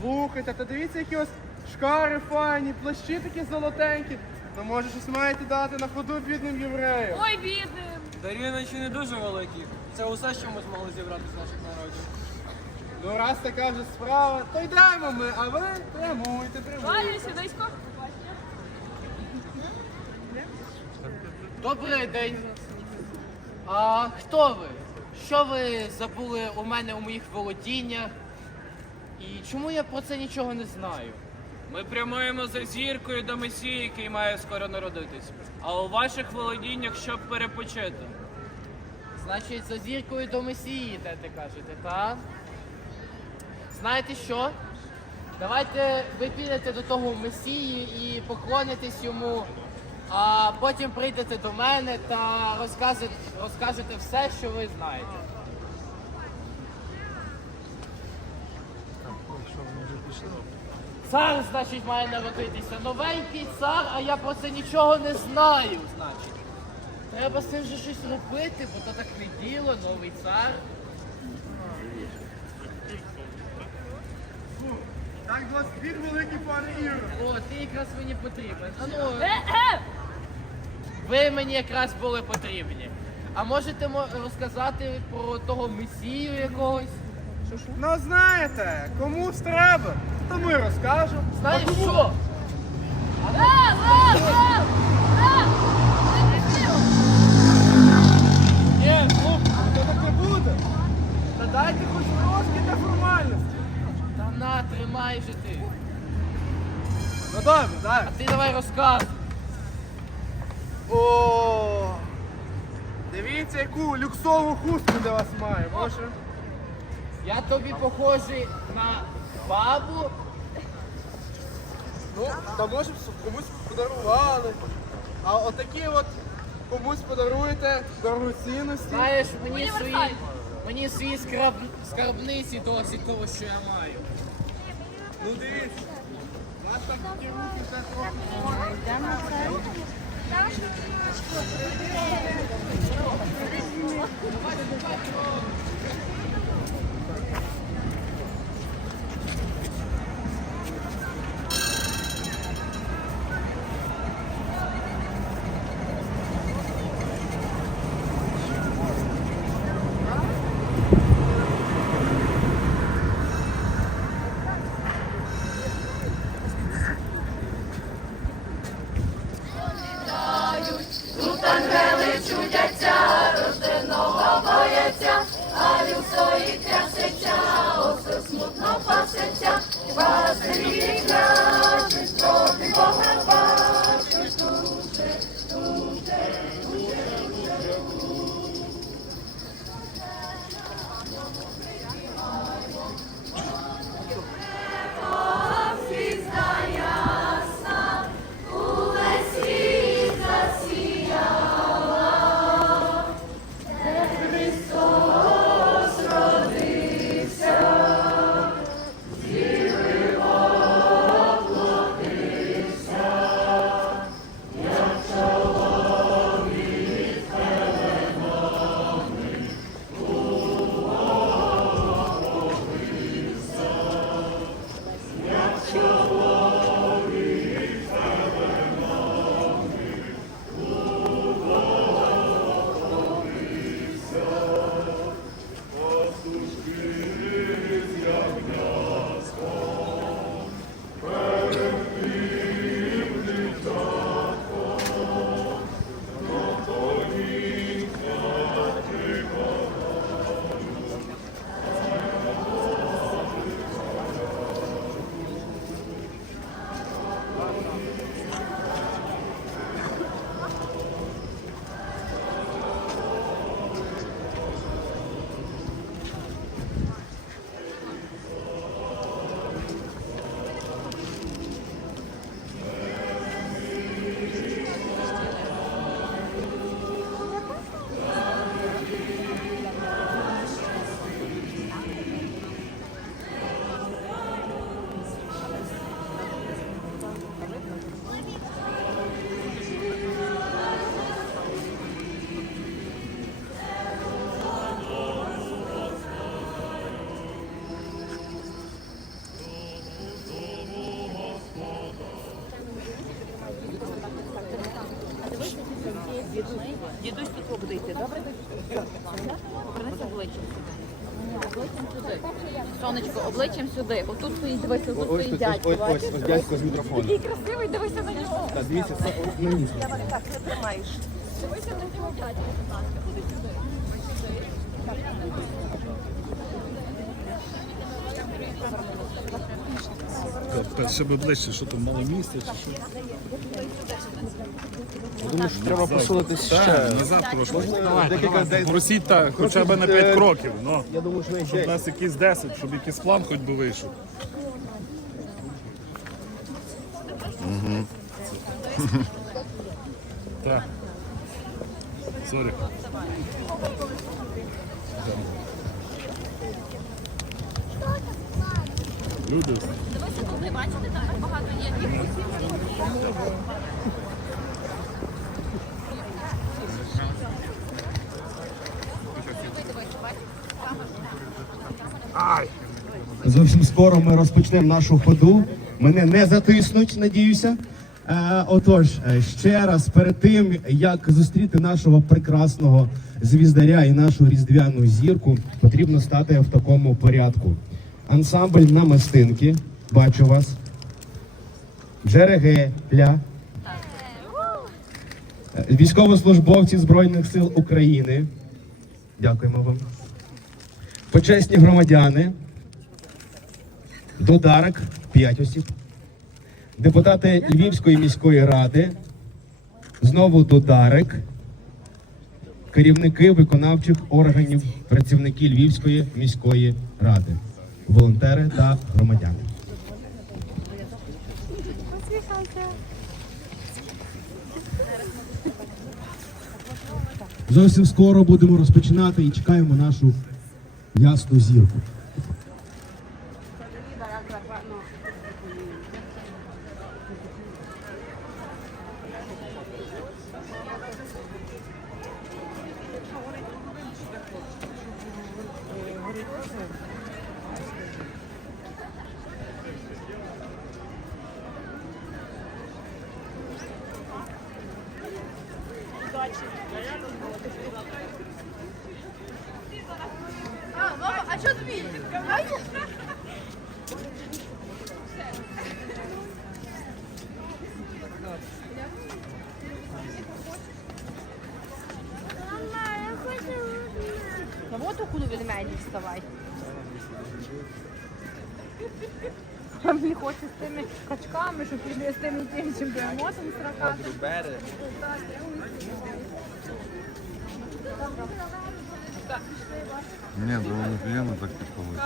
Слухайте, та дивіться, які ось шкари файні, плащі такі золотенькі. Ну, може, щось маєте дати на ходу бідним євреям. Ой, бідним. Дарі наче не дуже великі. Це усе, що ми змогли зібрати з наших народів. Ну, раз така вже справа, то йдемо ми, а ви прямуйте, прямуйте. Валю, сюдисько. Добрий день. А хто ви? Що ви забули у мене у моїх володіннях? І чому я про це нічого не знаю? Ми прямуємо за зіркою до Месії, який має скоро народитись. А у ваших володіннях щоб перепочити. Значить, за зіркою до Месії йдете, кажете, так? Знаєте що? Давайте ви підете до того Месії і поклонитесь йому, а потім прийдете до мене та розкажете, розкажете все, що ви знаєте. Цар, значить, має народитися. Новенький цар, а я про це нічого не знаю, значить. Треба з цим же щось робити, бо то так не діло, новий цар. Так, вас двір великий пане Іро. О, ти якраз мені потрібен. А ну, ви мені якраз були потрібні. А можете мо- розказати про того месію якогось? Ну, знаєте, комусь треба, то ми розкажемо. Знаєш А кому- що? Ні, хлопці, то так не буде. Та дайте хоч трошки для формальності. Та на, тримай же ти. Ну добре, так. А ти давай розказуй. О, дивіться, яку люксову хустку для вас маю. Може? Я тобі похожий на бабу. Ну, та може б комусь подарували. А отакі от комусь подаруєте дорогоцінності. Знаєш, мені свої, мені свої скраб, скарбниці досить того, що я маю. Ну дивіться, у вас Давай, ті Сонечко, обличчям сюди. Отут стоїть, дивися, тут стоїть дядько. бачиш? дядько з мікрофоном. Такий красивий, дивися на нього. Так, дивіться, це на тримаєш. Дивися на цього дядька, будь ласка. Ходи сюди. Щоб ближче, що там мало місця чи що? Думаю, що треба посунутися ще. Так, назад трошки. Декілька десь- Просіть так, хоча б на Кроків, 5 е, кроків. Ну, Я думаю, що щоб у нас якийсь 10, щоб якийсь план хоч би вийшов. Так. Сорі. Люди. Бачите, там так багато є. Зовсім скоро ми розпочнемо нашу ходу. Мене не затиснуть, надіюся. Е, отож, е, ще раз перед тим, як зустріти нашого прекрасного звіздаря і нашу різдвяну зірку, потрібно стати в такому порядку. Ансамбль намистинки, бачу вас. Джерегеля. Е, Військовослужбовці Збройних сил України. Дякуємо вам. Почесні громадяни. Додарок 5 осіб. Депутати Львівської міської ради. Знову Додарик. Керівники виконавчих органів, працівники Львівської міської ради, волонтери та громадяни. Зовсім скоро будемо розпочинати і чекаємо нашу ясну зірку. А що тобі? Ну от окуну від мене вставай. А мені хоче з тими качками, щоб піти з тими тим чемпіонатом страхати. Ні, да воно п'яно так підпалить.